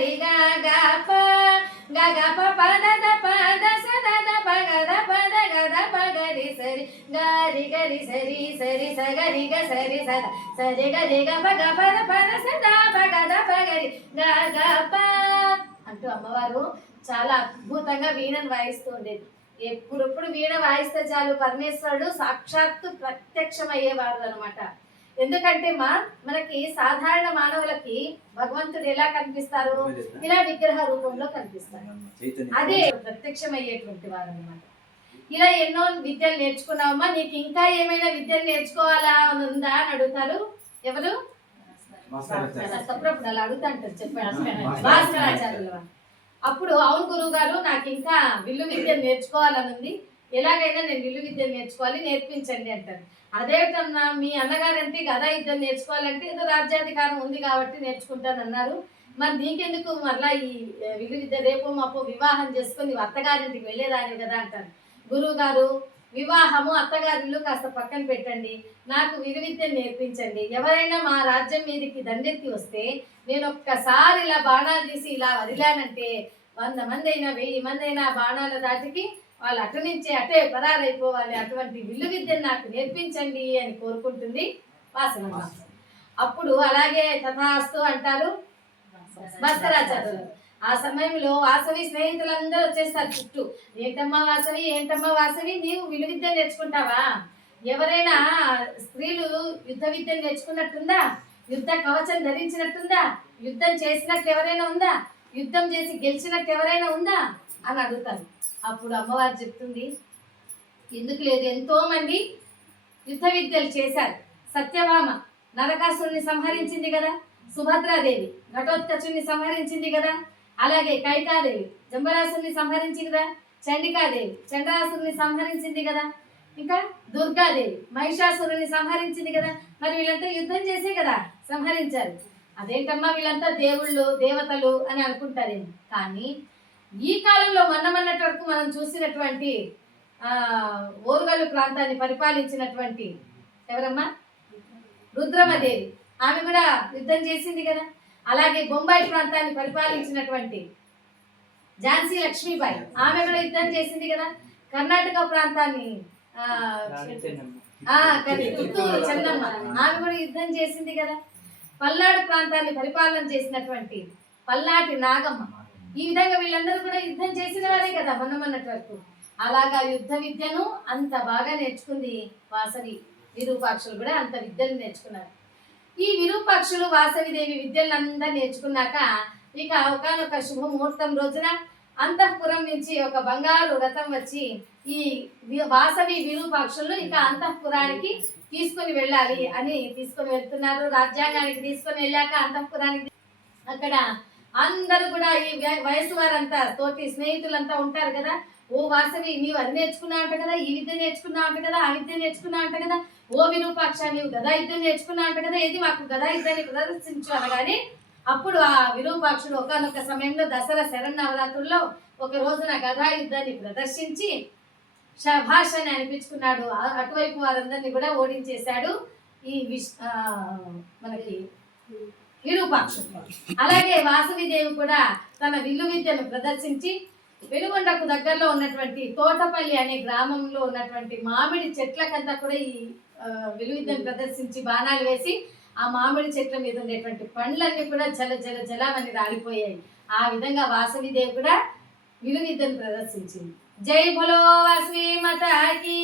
రి గ గ ప గ గ ప ప ద ద ప ద స ద ద ప గ ద ప ద గ ద ప గ రి సరి గ రి సరి సరి స గ రి గ సరి స ద సరి గ రి గ ప గ ప ద స ద ప గ ద ప గ రి గ గ ప అంటూ అమ్మవారు చాలా అద్భుతంగా వీణను వాయిస్తూ ఉండేది. ఎప్పుడెప్పుడు వీణ వాయిస్తే చాలు పరమేశ్వరుడు సాక్షాత్తు ప్రత్యక్షమయ్యేవారు అనమాట. ఎందుకంటే మనకి సాధారణ మానవులకి భగవంతుడు ఎలా కనిపిస్తారు? ఇలా విగ్రహ రూపంలో కనిపిస్తారు. అదే ప్రత్యక్షమయ్యేటువంటి వారు అనమాట. ఇలా ఎన్నో విద్యలు నేర్చుకున్నావమ్మా, నీకు ఇంకా ఏమైనా విద్యలు నేర్చుకోవాలా అని ఉందా అని అడుగుతారు. ఎవరు? అప్పుడప్పుడు అలా అడుగుతా అంటారు. చెప్పండి. భాస్కరాచార్యుల వారు. అప్పుడు అవును గురువు గారు, నాకు ఇంకా విల్లు విద్యను నేర్చుకోవాలని ఉంది, ఎలాగైనా నేను విల్లు విద్యను నేర్చుకోవాలి, నేర్పించండి అంటారు. అదేవిధంగా మీ అన్నగారంటే గదా యుద్ధం నేర్చుకోవాలంటే ఏదో రాజ్యాధికారం ఉంది కాబట్టి నేర్చుకుంటానన్నారు. మరి నీకెందుకు మరలా ఈ విల్లు విద్య? రేపు మాపు వివాహం చేసుకొని అత్తగారింటికి వెళ్ళేదాన్ని కదా అంటారు. గురువు గారు, వివాహము అత్తగారిల్లు కాస్త పక్కన పెట్టండి, నాకు విలు విద్యను నేర్పించండి. ఎవరైనా మా రాజ్యం మీదకి దండెత్తి వస్తే నేను ఒక్కసారి ఇలా బాణాలు తీసి ఇలా వదిలానంటే 100 మంది అయినా 1000 మంది అయినా బాణాల దాటికి వాళ్ళు అటు నుంచి అటే పరారైపోవాలి. అటువంటి విల్లు విద్యను నాకు నేర్పించండి అని కోరుకుంటుంది వాసవమ్మ. అప్పుడు అలాగే తథాస్తు అంటారు భాస్కరాచార్యులు. ఆ సమయంలో వాసవి స్నేహితులందరూ వచ్చేస్తారు చుట్టూ. ఏంటమ్మా వాసవి, ఏంటమ్మా వాసవి, నీవు విలు విద్య నేర్చుకుంటావా? ఎవరైనా స్త్రీలు యుద్ధ విద్యను నేర్చుకున్నట్టుందా? యుద్ధ కవచం ధరించినట్టుందా? యుద్ధం చేసినట్టు ఎవరైనా ఉందా? యుద్ధం చేసి గెలిచినట్టు ఎవరైనా ఉందా అని అడుగుతారు. అప్పుడు అమ్మవారు చెప్తుంది, ఎందుకు లేదు, ఎంతో మంది యుద్ధ విద్యలు చేశారు. సత్యభామ నరకాసురుని సంహరించింది కదా, సుభద్రాదేవి ఘటోత్కచుని సంహరించింది కదా, అలాగే కైకాదేవి జంబరాసుని సంహరించింది కదా, చండికాదేవి చంద్రాసురుని సంహరించింది కదా, ఇంకా దుర్గాదేవి మహిషాసురుని సంహరించింది కదా. మరి వీళ్ళంతా యుద్ధం చేసే కదా సంహరించారు. అదేంటమ్మా వీళ్ళంతా దేవుళ్ళు దేవతలు అని అనుకుంటారేమో. కానీ ఈ కాలంలో మొన్నటి వరకు మనం చూసినటువంటి ఓరుగల్లు ప్రాంతాన్ని పరిపాలించినటువంటి ఎవరమ్మా? రుద్రమదేవి, ఆమె కూడా యుద్ధం చేసింది కదా. అలాగే బొంబాయి ప్రాంతాన్ని పరిపాలించినటువంటి ఝాన్సీ లక్ష్మీబాయి, ఆమె కూడా యుద్ధం చేసింది కదా. కర్ణాటక ప్రాంతాన్ని పుత్తూరు చెన్నమ్మ, ఆమె కూడా యుద్ధం చేసింది కదా. పల్నాడు ప్రాంతాన్ని పరిపాలన చేసినటువంటి పల్నాటి నాగమ్మ, ఈ విధంగా వీళ్ళందరూ కూడా యుద్ధం చేసిన వారే కదా మొన్నటి వరకు. అలాగా యుద్ధ విద్యను అంత బాగా నేర్చుకుంది వాసవి. విరూపాక్షులు కూడా అంత విద్యలు నేర్చుకున్నారు. ఈ విరూపాక్షులు వాసవిదేవి విద్యలంతా నేర్చుకున్నాక ఇక ఒకనొక శుభముహూర్తం రోజున అంతఃపురం నుంచి ఒక బంగారు రథం వచ్చి ఈ వాసవి విరూపాక్షులను ఇక అంతఃపురానికి తీసుకొని వెళ్ళాలి అని తీసుకొని వెళ్తున్నారు. రాజ్యాంగానికి తీసుకొని వెళ్ళాక అంతఃపురానికి అక్కడ అందరూ కూడా ఈ వయసు వారంతా తోటి స్నేహితులంతా ఉంటారు కదా. ఓ వాసవి, నీవు అది నేర్చుకున్నావు అంట కదా, ఈ విద్య నేర్చుకున్నావు అంట కదా, ఆ విద్య నేర్చుకున్నావు అంట కదా. ఓ విరూపాక్ష, నీవు గదా యుద్ధం నేర్చుకున్నావు అంట కదా, ఏది మాకు గదా యుద్ధాన్ని ప్రదర్శించు అనగానే అప్పుడు ఆ విరూపాక్షుడు ఒకనొక సమయంలో దసరా శరన్నవరాత్రుల్లో ఒక రోజున గదా యుద్ధాన్ని ప్రదర్శించి శభాష్ అని అనిపించుకున్నాడు. అటువైపు వారందరినీ కూడా ఓడించేశాడు ఈ మనకి విరూపాక్షుడు. అలాగే వాసవిదేవి కూడా తన విల్లు విద్యను ప్రదర్శించి వెలుగొండకు దగ్గరలో ఉన్నటువంటి తోటపల్లి అనే గ్రామంలో ఉన్నటువంటి మామిడి చెట్లకంతా కూడా ఈ విల్లు విద్యను ప్రదర్శించి బాణాలు వేసి ఆ మామిడి చెట్ల మీద ఉండేటువంటి పండ్లన్నీ కూడా జలమని రాలిపోయాయి. ఆ విధంగా వాసవిదేవి కూడా విలు విద్యను ప్రదర్శించింది. జై భలో వాసవి మాతాకి.